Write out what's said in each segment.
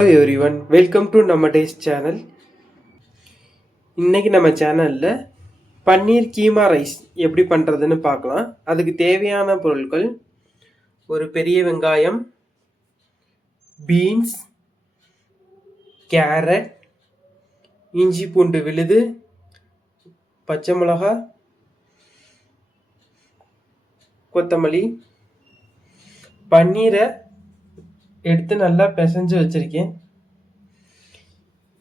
Hello everyone, welcome to நம்ம taste channel. இன்னைக்கு நம்ம சேனலில் பன்னீர் கீமா ரைஸ் எப்படி பண்ணுறதுன்னு பார்க்கலாம். அதுக்கு தேவையான பொருட்கள்: ஒரு பெரிய வெங்காயம், பீன்ஸ், கேரட், இஞ்சி பூண்டு விழுது, பச்சை மிளகா, கொத்தமல்லி. பன்னீரை எடுத்து நல்லா பிசைஞ்சு வச்சுருக்கேன்.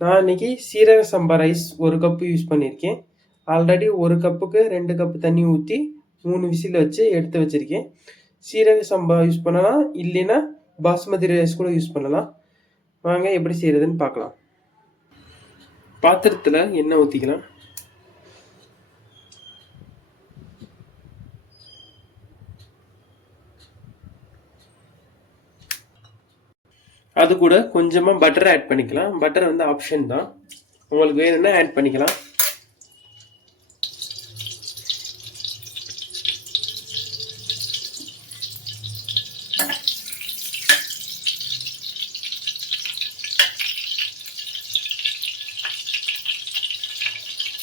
நான் இன்னைக்கு சீரக சம்பா ரைஸ் 1 கப்பு யூஸ் பண்ணியிருக்கேன். ஆல்ரெடி 1 கப்புக்கு 2 கப்பு தண்ணி ஊற்றி 3 விசில் வச்சு எடுத்து வச்சுருக்கேன். சீரக சம்பா யூஸ் பண்ணலாம், இல்லைன்னா பாஸ்மதி ரைஸ் கூட யூஸ் பண்ணலாம். வாங்க எப்படி செய்கிறதுன்னு பார்க்கலாம். பாத்திரத்தில் எண்ணெய் ஊற்றிக்கலாம். அது கூட கொஞ்சமாக பட்டர் ஆட் பண்ணிக்கலாம். பட்டர் வந்து ஆப்ஷன் தான், உங்களுக்கு வேணும்னா ஆட் பண்ணிக்கலாம்.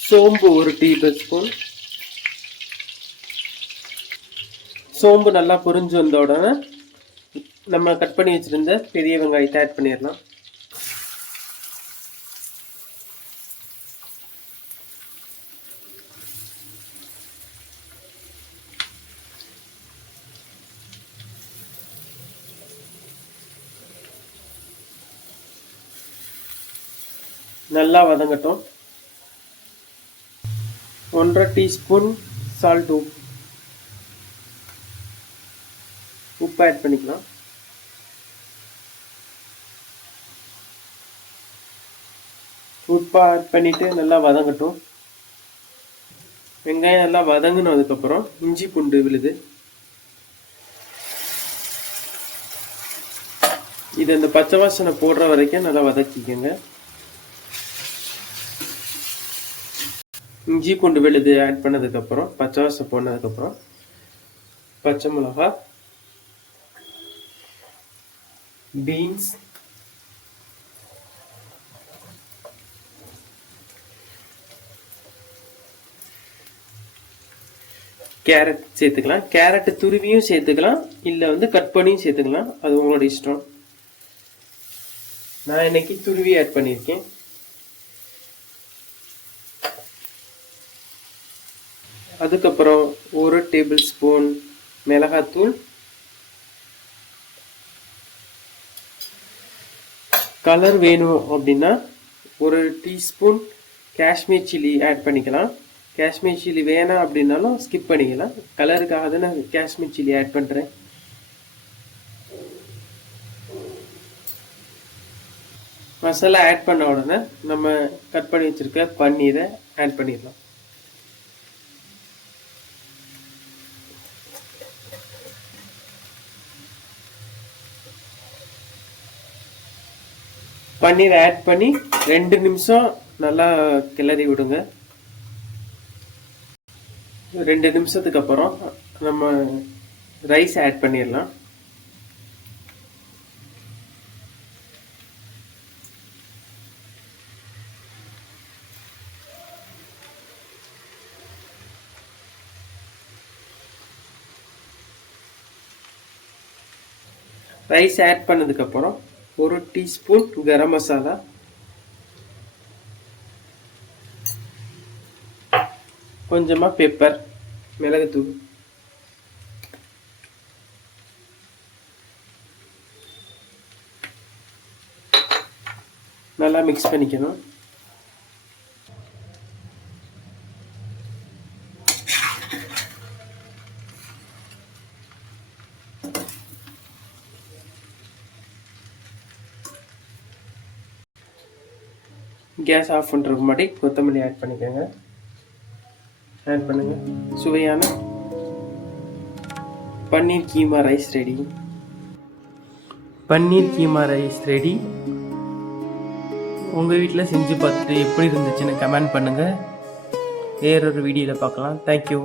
சோம்பு 1 டேபிள் ஸ்பூன். சோம்பு நல்லா பொரிஞ்சு வந்த உடனே நம்ம கட் பண்ணி வச்சிருந்த பெரிய வெங்காயத்தை ஆட் பண்ணிடலாம். நல்லா வதங்கட்டும். 1.5 டீஸ்பூன் சால்ட், உப்பு ஆட் பண்ணிக்கலாம். உப்பு ஆட் பண்ணிட்டு நல்லா வதங்கட்டும். வெங்காயம் நல்லா வதங்கினதுக்கப்புறம் இஞ்சி பூண்டு விழுது, இது அந்த பச்சை வாசனை போடுற வரைக்கும் நல்லா வதக்கிக்கோங்க. இஞ்சி பூண்டு விழுது ஆட் பண்ணதுக்கப்புறம், பச்சை வாசனை போனதுக்கப்புறம் பச்சை மிளகா, பீன்ஸ், கேரட் சேர்த்துக்கலாம். கேரட் துருவியும் சேர்த்துக்கலாம், இல்லை வந்து கட் பண்ணியும் சேர்த்துக்கலாம், அது உங்களோட இஷ்டம். நான் இன்னைக்கு துருவி ஆட் பண்ணியிருக்கேன். அதுக்கப்புறம் 1 டேபிள் ஸ்பூன் மிளகாத்தூள், கலர் வேணும் அப்படின்னா 1 டீஸ்பூன் காஷ்மீர் சில்லி ஆட் பண்ணிக்கலாம். காஷ்மீர் சில்லி வேணாம் அப்படின்னாலும் ஸ்கிப் பண்ணிக்கலாம். கலருக்காக தான் நான் காஷ்மீர் சில்லி ஆட் பண்ணுறேன். மசாலா ஆட் பண்ண உடனே நம்ம கட் பண்ணி வச்சுருக்க பன்னீரை ஆட் பண்ணிடலாம். பன்னீர் ஆட் பண்ணி 2 நிமிஷம் நல்லா கிளறி விடுங்க. 2 நிமிஷத்துக்கு அப்புறம் நம்ம ரைஸ் ஆட் பண்ணிடலாம். ரைஸ் ஆட் பண்ணதுக்கப்புறம் 1 டீஸ்பூன் கரம் மசாலா, கொஞ்சமாக பெப்பர், மிளகுத்தூள், நல்லா மிக்ஸ் பண்ணிக்கணும். கேஸ் ஆஃப் பண்ணுறதுக்கு முன்னாடி கொத்தமல்லி ஆட் பண்ணிக்கோங்க. ஆட் பண்ணுங்க. சுவையான பன்னீர் கீமா ரைஸ் ரெடி. பன்னீர் கீமா ரைஸ் ரெடி. உங்கள் வீட்டில் செஞ்சு பார்த்துட்டு எப்படி இருந்துச்சுன்னு கமெண்ட் பண்ணுங்கள். வேறொரு வீடியோவில் பார்க்கலாம். தேங்க்யூ.